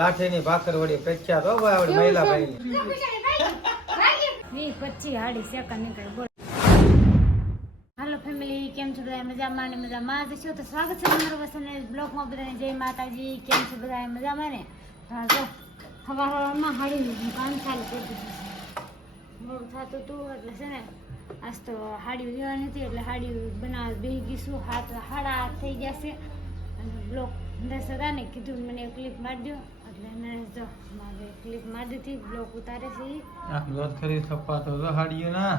લાઠીની ભાખર વળી પ્રખ્યાત હો ભાઈ આવડી મહિલા ભાઈ. પચીસ હાડી સેકન્ડ નીકળે બોલ. હાલો ફેમિલી કેમ છો બધા? મજામાં ને મજામાં? જ છો તો સ્વાગત છે તમારું વસને બ્લોગમાં બધાને. જય માતાજી કેમ છો બધા? મજામાં ને? તો હવા હવામાં હાડી કામ ચાલુ કરી દીધું મોડું થતું હતું એટલે છે ને આજ તો હાડી લેવાની હતી એટલે હાડી બનાવવા બે ગીશું હાથ હાડા થઈ ગયા છે. બ્લોક દસ હતા ને કીધું મને ક્લિપ મારજો. એટલે એને જો મારે ક્લિપ મારી દીધી બ્લોક ઉતારે છે. લોટ કરી થપ્પાતો તો હાડીઓ ના.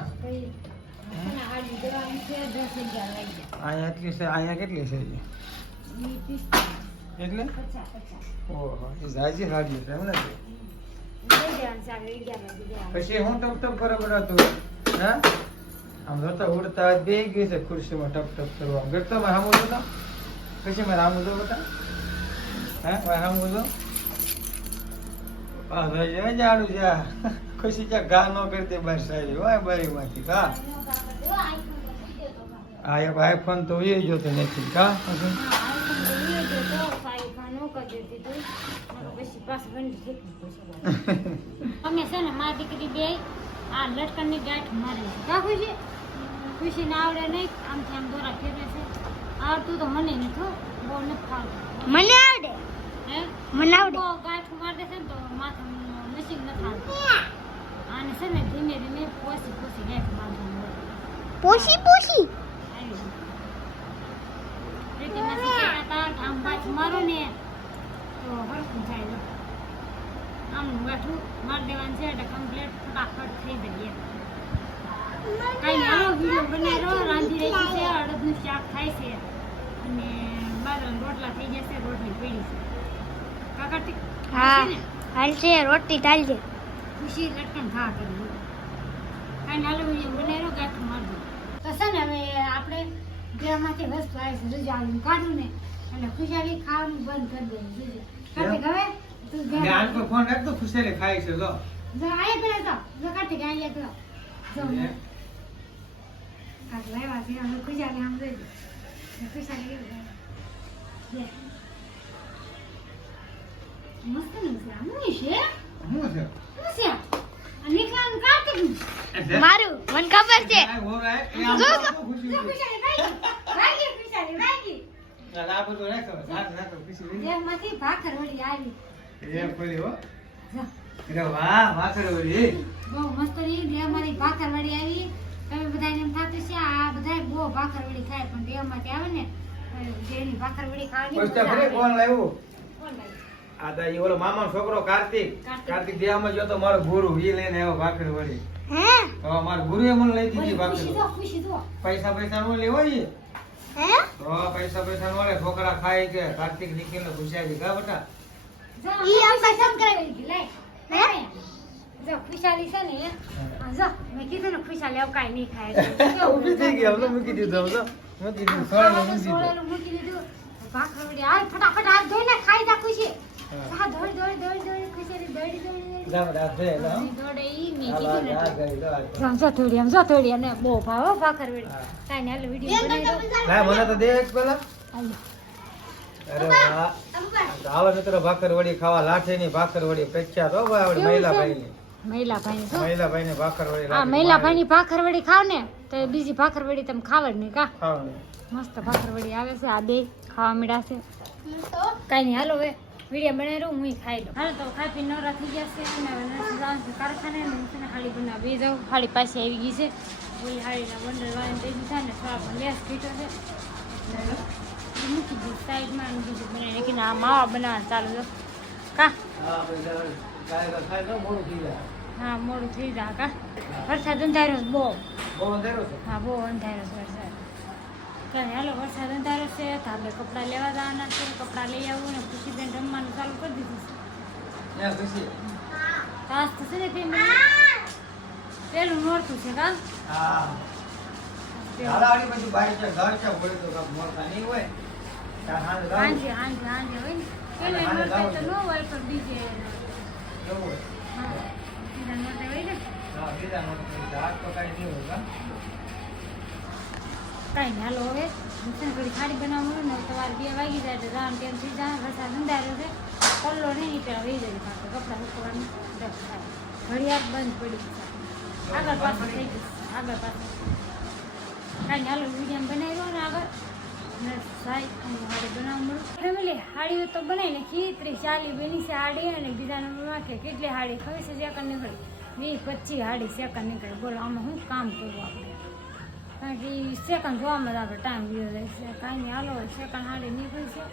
પછી હું ટપ ટપ કરે હા? આમ જોતા ઉડતા બે ગઈ છે ખુરશીમાં ટપ ટપ કરવા. આમ માં સામો સામું જોતો? પછી મેં સામું જો બતા હે? મેં સામું જો આ ભાઈ જાડું જા ખુશી જા ગા નો કરતી બસ સાહેબ વાય બારી માંથી કા આ એક આઈફોન તો એ જોતો નથી. કા પછી? અમે છે ને, મારી દીકરી બે, આ લટકણની ગાંઠ મારી કા ખુશી? ખુશીને આવડે નહીં. આમ આમ દોરા ફેરવે છે. આવડતું તો મને નથી હો. બહુ નથી ફાવતું મને આવડે. હે? મને આવડે. બહુ ગાંઠ મારી દે છે તો માથું નસીબ ન આવતું આને છે ને ધીમે ધીમે પોસી પોસી ગાંઠ મારવાનું હોય. પોસી. પોશી આવી જાય. પ્રીતિમાં શીખ્યા હતા કે આમ પાછું મારો ને. તો હરખું થાય આમ ગાંઠું માર દેવાનું છે એટલે કમ્પ્લીટ ફટાફટ થઈ જઈએ કાંઈ નહીં, હાલો વીડિયો બનાવ્યો રાંધી રહી છે અડદનું શાક થાય છે. અને બાજરાના રોટલા થઈ જશે રોટલી પડી છે. કાકા ઠીક હા છે રોટલી છે ખુશી લટકણ થા કરી કાંઈ નાલો વીડિયો બનાવ્યો ગાંઠું મારજો. તો છે ને હવે આપણે ઘરમાંથી વસ્તુ આવે છે રજાનું કાઢું ને એટલે ખુશાલી ખાવાનું બંધ કરી દઈએ બીજું કાર્તિક હવે તું ઘર ને આન પર ફોન રાખતો ખુશાલી ખાય છે જો. જો આય પેલા તો જો કાઠી ગાય લે તો. જો. કાઢ લાવ્યા છે હવે ખુશાલી આમ જોઈ મારું મને ખબર છે ભાખર વળી એમ થતું છે આ બધા બહુ ભાખર ખાય પણ દેહમાંથી આવે ને જેની ભાખરવડી ખાવાની. કોણ લાવ્યું. આ તો ઈ ઓલો મામાનો છોકરો કાર્તિક. કાર્તિક. કાર્તિક જો તો મારો ગુરુ ઈ લઈને આવ્યો ભાખર વળી હે મારો ગુરુએ મને લઈ દીધી ભાખર પૈસા પૈસા નો હે? તો પૈસા પૈસા નો લે છોકરા ખાય કે કાર્તિક નીકળીને ખુશાલી કા બેટા? ઈ કરાવી. જો ખુશાલી છે ને જો મેં કીધું ને ખુશાલી આવું કાંઈ નહીં ખાય. ઊભી થઈ ગઈ હવે મૂકી દીધો હવે મૂકી દીધું સોળાને મૂકી દીધું. સોળેલું ભાખર આ ફટાફટ હાથ ધોઈને ખાઈ જા ખુશી હા. હા દોડ દોડ દોડ દોડ ખુશી દોડી દોડી. જા બેટા, આ છે, લા. ઈ મેં કીધું ને. હાલ, ગઈ, લો, હાલ. જો જો થોડી આમ જો થોડી અને બહુ ભાવ હો ભાખર વળી હા. કાંઈ નહીં હાલો વીડિયો બનાવી દો. લાય, મને તો દે એક પેલા. અરે વાહ. આવા મિત્રો ભાખર વડી ખાવા લાઠીની ભાખર વડી પ્રખ્યાત હો ભાઈ આવડી મહિલા ભાઈ જો મહિલા ભાઈની ભાખર વડી આ લાઠી મહિલા મારે. ભાઈની ભાખર ખાવ ને તો બીજી ભાખર વળી તમે ખાવ જ નહીં કા મસ્ત ભાખર વળી આવે છે આ બે ખાવા મળ્યા છે. કાંઈ નહીં હાલો હવે વીડિયો બનાવી રહું હું ખાઈ લઉં. હાલ તો ખાઈ પી નવરા થઈ ગયા છે. અને કારખાને ને હું ને હાડી બનાવી જાઉં. હાડી પાસે આવી ગઈ છે. ઓલી હાડીના બંડલ વાળીને દઈ દીધા ને થોડા પણ ગેસ પીટો છે. મૂકી દીધું સાઈડમાં અને બીજું બનાવી નાખીને આ માવા બનાવવાનું ચાલુ કા? હા, મોડું થઈ જાય. કા? વરસાદ અંધારો બહુ. બહુ અંધેરું છે. હા બહુ અંધારો છે વરસાદ. કાંઈ હાલો વરસાદ અંધારો છે તો આપણે કપડાં લેવા જવાના છે કપડાં લઈ આવું ને ખુશીબેન રમવાનું ચાલુ કરી દીધું છે. ત્યાં તો છે ને પેલું પેલું નોરતું છે કા. હાંજે હાંજે હાંજે હોય ને. પેલું નોરતા તો ન હોય પણ બીજે? હા. કાંઈ હાલો હવે. હું છે ને થોડી ખાડી બનાવવાનું ને સવારે બે વાગી જાય એટલે જવાનું ટાઈમ થઈ જાય. વરસાદ અંધારો છે. પલ્લો નહીં પેલા વહી જાય કે કપડાં ડર થાય ઘડિયાળ બંધ પડી આગળ પાછળ થઈ ગયું. આગળ પાછળ કાંઈ હાલો વીડિયો બનાવ્યો ને આગળ. ફેમિલી હાડીઓ તો બનાવી નાખી ત્રીસ ચાલી બની છે હાડી અને બીજા નંબરમાં કે કેટલી હાડી ખબર છે સેકન્ડ નીકળી વીસ પચીસ હાડી સેકન્ડ નીકળે બોલો, આમાં શું કામ કરવું આપણે? કારણ કે સેકન્ડ જોવામાં જ આપણે ટાઈમ લીધો જાય છે. કાંઈ હાલો સેકન્ડ હાડી નીકળી છે.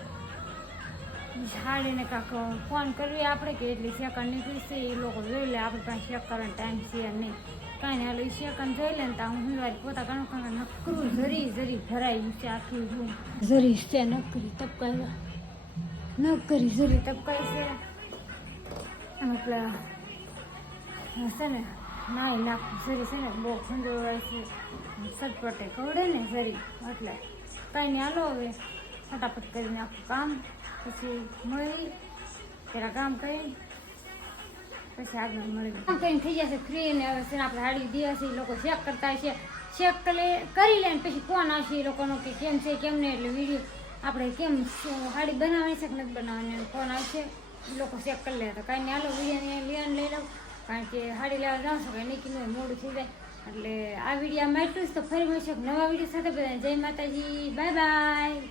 હાડીને કાંક ફોન કરવી આપણે કે એટલી સેકન્ડ નીકળી છે એ લોકો જોઈ લે, આપણે પાસે ચેક કરવાનો ટાઈમ છે નહીં. કાંઈ હાલો સેકન્ડ જઈ લે ને તો હું વાર પોતા ઘણું ઘણું નકરું જરી જરી ભરાયું છે આખી રૂમ જરી છે નકરી તપકાય નકરી જરી તપકાય છે. પેલા છે ને નાઈ નાખું જરી છે ને બહુ ખંજોળાય છે. સટપટે કવડે ને જરી એટલે. કાંઈ નહીં હાલો હવે ફટાફટ કરીને આખું કામ પછી મળી પેલા કામ કરી પછી આગળ મળી આમ કઈ થઈ જશે ફ્રી ને હવે છે આપણે હાડી એ લોકો ચેક કરતા હશે. ચેક કરી લે પછી ફોન આવશે એ લોકોનો કે કેમ છે, કેમ નહીં, એટલે વીડિયો આપણે કેમ હાડી બનાવવાની છે કે નથી બનાવવાની ફોન આવશે લોકો ચેક કરી લે. તો કાંઈ નહીં, હાલો વીડિયો લેવાનું લઈ લઉં કારણ કે હાડી લેવા જાઉં છું કે નીકળીને મોડું થઈ જાય. એટલે આ વીડિયો એટલું જ તો ફરી મળશે નવા વીડિયો સાથે. બધા જય માતાજી, બાય બાય.